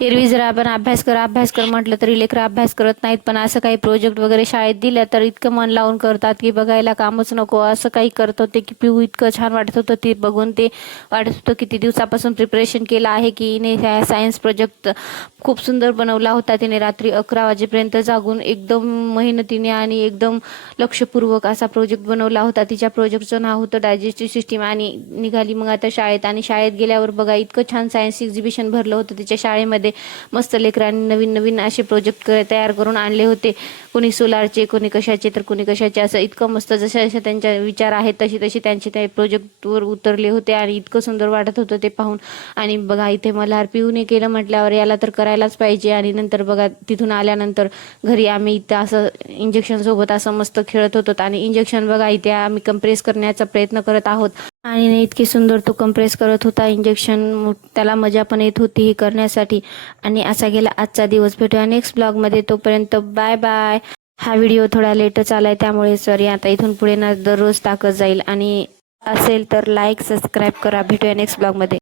एरवी जर आपण अभ्यास कर म्हटलं तरी लेकरं अभ्यास करत नाहीत, पण असं काही प्रोजेक्ट वगैरे शाळेत दिलं तर इतकं मन लावून करतात की बघायला कामच नको असं काही करत होते की पिऊ इतकं छान वाटत होतं ते बघून. ते वाटत होतं किती दिवसापासून प्रिपरेशन केलं आहे की हिने सायन्स प्रोजेक्ट खूप सुंदर बनवला होता. तिने रात्री 11 वाजेपर्यंत जागून एकदम मेहनतीने आणि एकदम लक्षपूर्वक असा प्रोजेक्ट बनवला होता. तिच्या प्रोजेक्टचं नाव होतं डायजेस्टिव्ह सिस्टीम. आणि निघाली मग आता शाळेत, आणि शाळेत गेल्यावर बघा इतकं छान सायन्स एक्झिबिशन भरलं होतं तिच्या शाळेमध्ये. मस्त लेकरांनी नवीन नवीन असे प्रोजेक्ट तयार करून आणले होते. कोणी सोलारचे, कोणी कशाचे तर कोणी कशाचे, असं इतकं मस्त जसे जसे त्यांचे विचार आहेत तशी तशी त्यांचे ते प्रोजेक्टवर उतरले होते आणि इतकं सुंदर वाटत होतं ते पाहून. आणि बघा इथे मल्हार पिऊने केलं म्हटल्यावर याला तर करायलाच पाहिजे. आणि नंतर बघा तिथून आल्यानंतर घरी आम्ही इथं असं इंजेक्शन सोबत असं मस्त खेळत होतो. आणि इंजेक्शन बघा इथे आम्ही कंप्रेस करण्याचा प्रयत्न करत आहोत. आणि इतकी सुंदर तो कंप्रेस करत होता इंजेक्शन, त्याला मजा पण येत होती ही करण्यासाठी. आणि असा गेला आजचा दिवस. भेटूया नेक्स्ट ब्लॉगमध्ये, तोपर्यंत बाय बाय. हा व्हिडिओ थोडा लेटच आलाय त्यामुळे सॉरी. आता इथून पुढे ना दररोज टाकत जाईल, आणि असेल तर लाईक सबस्क्राईब करा. भेटूया नेक्स्ट ब्लॉगमध्ये.